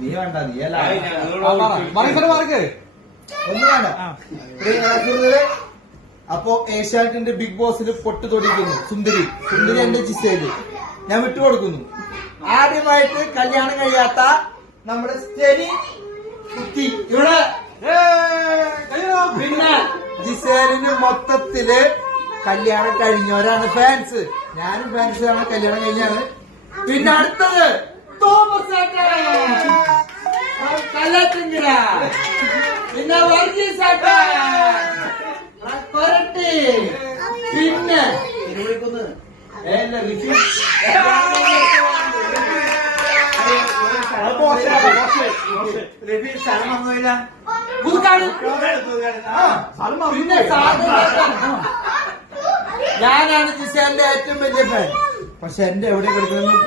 നീ വേണ്ട നീ അല്ല ഒന്നും വേണ്ട. അപ്പൊ ഏഷ്യാനെറ്റിന്റെ ബിഗ് ബോസിൽ പൊട്ട് തൊടിക്കുന്നു സുന്ദരി എന്റെ ജിസയില് ഞാൻ വിട്ടുകൊടുക്കുന്നു. ആദ്യമായിട്ട് കല്യാണം കഴിയാത്ത നമ്മുടെ സ്റ്റെനി കുട്ടി ഇവിടെ. പിന്നെ ജിസേലിന് മൊത്തത്തില് കല്യാണം കഴിഞ്ഞവരാണ് ഫാൻസ്. ഞാനും ഫാൻസാണ്, കല്യാണം കഴിഞ്ഞാണ്. പിന്നെ അടുത്തത് തോമസ് കല്ലത്തിങ്കര, പിന്നെ വർഗീസ് കൊരട്ടി, പിന്നെ ഞാനാണ് ജിസേലിന്റെ ഏറ്റവും വലിയ ഫാൻ. പക്ഷെ എന്റെ എവിടെ കിടക്കുന്നത്